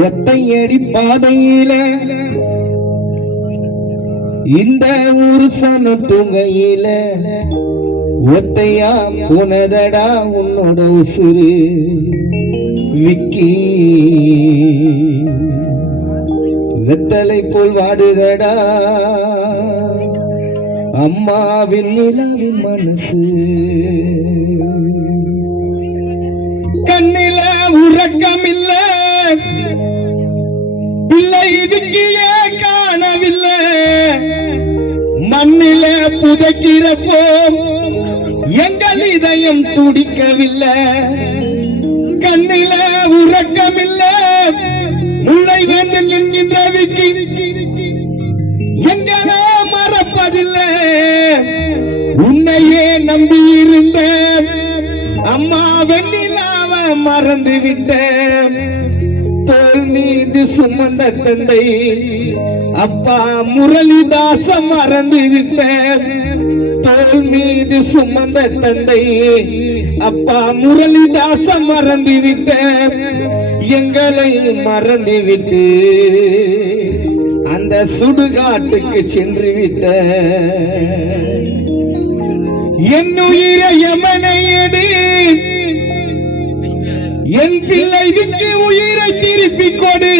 ஒத்தையடி பாதையில இந்த ஊரு சன தூங்கையில ஒத்தையா போனதடா உன்னோட உசுறு விக்கி வெத்தலை போல் வாடுதடா அம்மாவின் நிலவின் மனசு கண்ணில உறக்கமில்ல பிள்ளை விக்கியே காணவில்லை மண்ணில புதைக்கிறப்போ எங்கள் இதயம் துடிக்கவில்லை கண்ணில உறக்கமில்லை முல்லை வேண்டும் என்கின்ற விக்கி எங்களோ மறப்பதில்லை உன்னையே நம்பி இருந்த அம்மா வெண்ணிலாவ மறந்து விட்டேன் தோல் மீது சுமந்த தந்தை அப்பா முரளிதாச மறந்து விட்டேன் தோல் மீது சுமந்த தந்தை அப்பா முரளிதாச மறந்து விட்டேன் எங்களை மறந்து விட்டு அந்த சுடுகாட்டுக்கு சென்று விட்ட என் உயிரை யமனையடி என் பிள்ளைக்கு உயிரை திருப்பி கொடு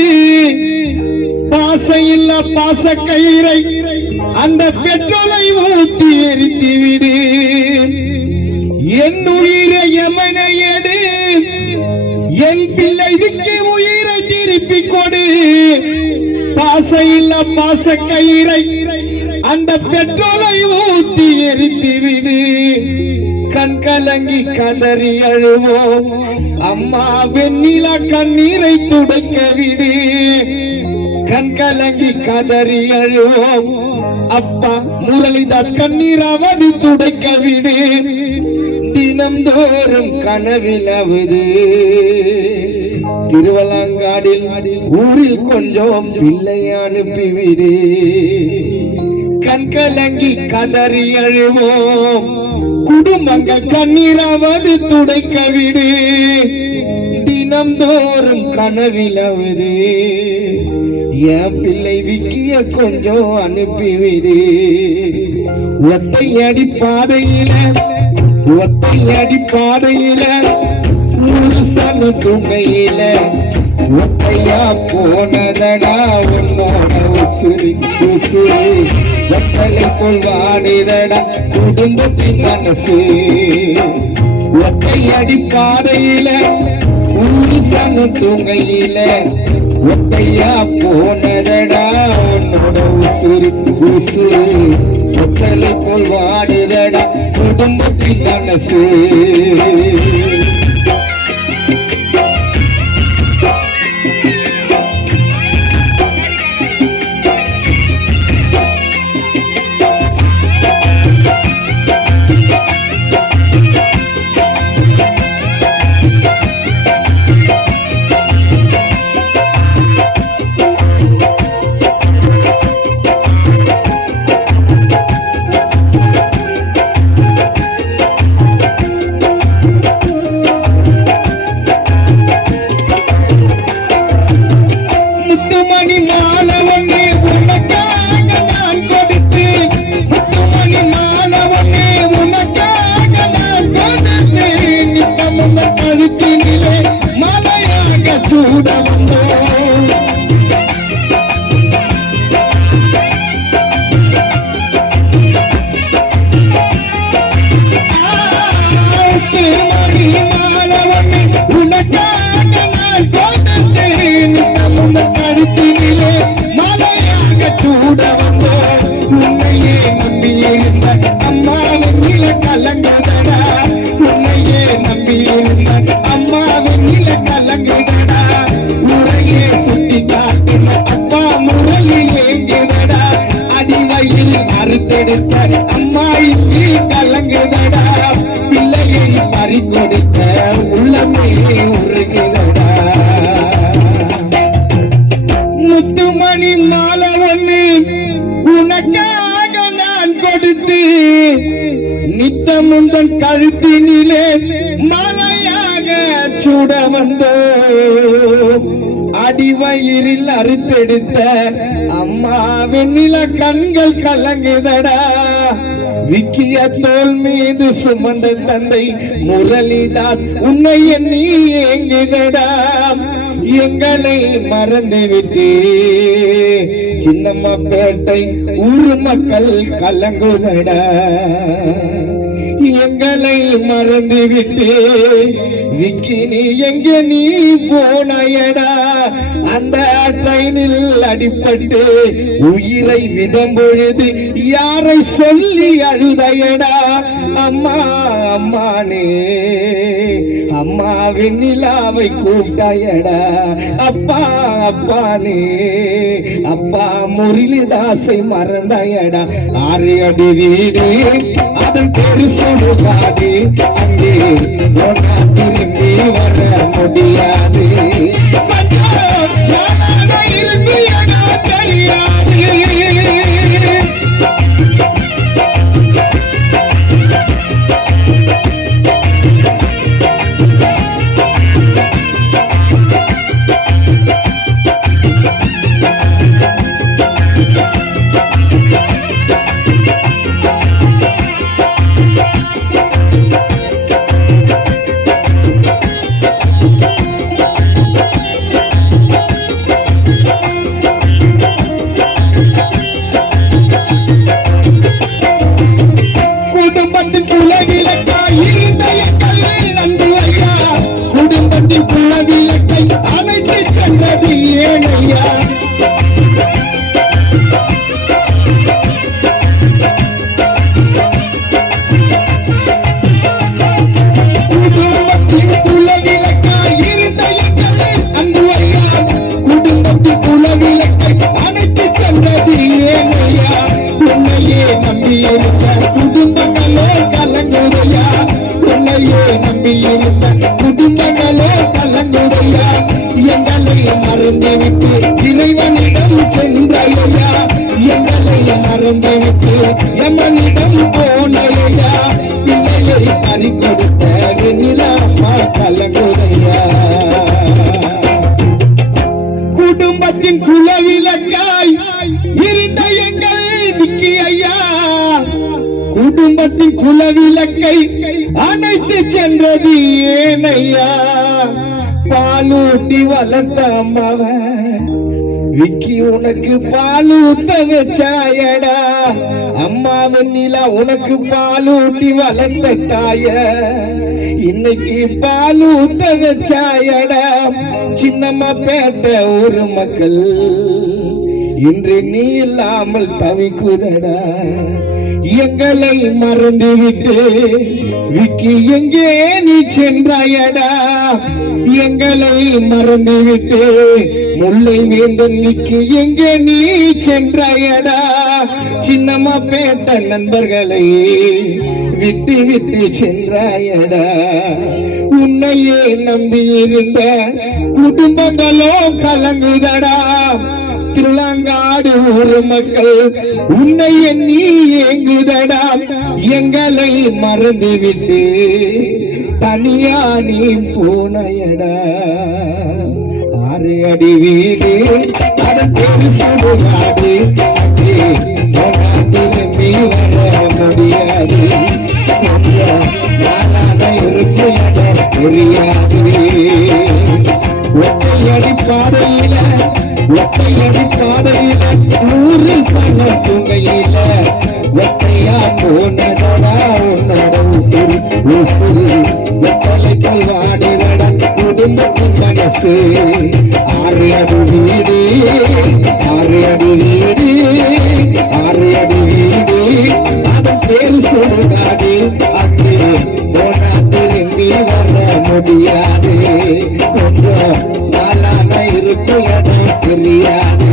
பாசம் இல்ல பாச கயிறை அந்த பெட்ரோலை ஊற்றி எரித்து விடு என் உயிரை யமனையடி என் பிள்ளைக்கு உயிரை திருப்பி கொடு பாசம் இல்ல பாச கயிறை அந்த பெட்ரோலை ஊற்றி எரித்து விடு கண் கலங்கி கதறி அழுவோம் அம்மா வெண்ணிலா கண்ணீரை துடைக்க விடு கண் கலங்கி கதறி அழுவோம் அப்பா முரளிதாஸ் கண்ணீராவது துடைக்க விடு தினம்தோறும் கனவிலாவது திருவலாங்காடில் ஊரில் கொஞ்சம் பிள்ளை அனுப்பிவிடு கண் கலங்கி கதறி அழுவோம் குடும்பங்க கண்ணீராவது துடைக்க விடு தினம்தோறும் கனவிலாவது என் பிள்ளை விக்கிய கொஞ்சம் அனுப்பிவிடு ஒத்தையடி பாதையில ஊரு சன தூங்கையில ஒத்தையா போனதடா உன்னோட உசுரி உசுரி ஒத்தலை போல் வாடிதடா குடும்பத்தின் மனசு ஒத்தையடி பாதையில ஊரு சன தூங்கையில ஒத்தையா போனதடா உன்னோட உசுரி உசுரி ஒத்தலை போல் வாடிதடா குடும்பத்தின் மனசு சூட வந்தோ உன்னையே நம்பியிருந்த அம்மா வெண்ணில கலங்குதடா உன்னையே நம்பியிருந்த அம்மா வெண்ணில கலங்குதடா உரையே சுட்டி காட்டின அப்பா முரளில் ஏங்குதடா அடிவயில் அறுத்தெடுத்த அம்மா இங்கே கலங்குதடா பிள்ளையை பறி கொடுத்த உள்ளமே உருகுதடா முத்துமணி மாலை உனக்காக நான் கொடுத்து நித்தமுந்தன் கழுத்தினிலே மலையாக சுட வந்தோ அடிவயிறில் அறுத்தெடுத்த அம்மா வெண்ணில கண்கள் கலங்குதடா. விக்கிய தோல் மீது சுமந்த தந்தை முரளிதாஸ் உன்னை எண்ணி ஏங்குதடா. எங்களை மறந்துவிட்டு சின்னம்மா பேட்டை ஊர் மக்கள் கலங்குதடா. எங்களை மறந்துவிட்டு விக்கி நீ எங்க நீ போனயடா. அந்த ட்ரெயினில் அடிப்பட்டு உயிரை விடும் பொழுது யாரை சொல்லி அழுதையடா. அம்மா அம்மானே அம்மா வெண்ணிலாவை கூப்பிட்டாயடா. அப்பா அப்பானே அப்பா முரளிதாசை மறந்தாயடா. 6 அடி வீடு அதன் பேரு சொல்லுகாது. அங்கே திரும்பி வர முடியாது. தெரியாது குலவிளக்கை அணைத்து சென்றது ஏனையா. குடும்பத்தின் குலவிளக்காய் இருந்த எங்கள் அன்பு ஐயா. குடும்பத்தின் குலவிளக்கை அணைத்து சென்றது ஏனையா. உன்னையே நம்பியிருந்த குடும்பங்களோ கலங்குதையா. உன்னையே நம்பியிருந்த குடும்பங்களோ கலங்குதையா. எங்களை மறந்துவிட்டு இறைவனிடம் சென்றையா. எங்களை மறந்துவிட்டு எமனிடம் போனையா. பிள்ளையை பறி கொடுத்த வெண்ணிலாம்மா கலங்குதையா. குடும்பத்தின் குலவிளக்காய் இருந்த எங்கள் விக்கி ஐயா. குடும்பத்தின் குலவிளக்கை அணைத்து சென்றது ஏனையா. பாலூட்டி வளர்த்த அம்மாவ விக்கி உனக்கு பாலூத்த வச்சாயடா. அம்மா வெண்ணிலா உனக்கு பாலூட்டி வளர்த்த தாய இன்னைக்கு பாலூத்த வச்சாயடா. சின்னம்மா பேட்டை ஊர் மக்கள் இன்று நீ இல்லாமல் தவிக்குதடா. எங்களை மறந்துவிட்டு விக்கி எங்கே நீ சென்றாயடா. எங்களை மறந்துவிட்டு முல்லை வேந்தன் விக்கி எங்கே நீ சென்றாயடா. சின்னம்மா பேட்ட நண்பர்களை விட்டு விட்டு சென்றாயடா. உன்னையே நம்பியிருந்த குடும்பங்களோ கலங்குதடா. திருளங்காடு ஊர் மக்கள் உன்னை எண்ணி ஏங்குதடா. எங்களை மறந்துவிட்டு தனியா நீ போனயடா. 6 அடி வீடு அதன் பேரு சுடுகாடு. திரும்பி வர முடியாது. கொஞ்சம் நாளான இருக்கு இடம் தெரியாது. ஒற்றையடி பாதையில ஒற்றையடி பாதையில 100 சனம் துங்கையில ஒற்றையா போனதடா உன்னோட உசுறு உசுறு. ஒத்தலைக்குள் வாடுதடா குடும்பத்தின் மனசு. 6 அடி வீடு 6 அடி வீடு 6 அடி வீடு அதன் பேரு சுடுகாடு. அங்கே போனா திரும்பி வர முடியாது. கொஞ்சம் நாளான இருக்கும் இடம் தெரியாது.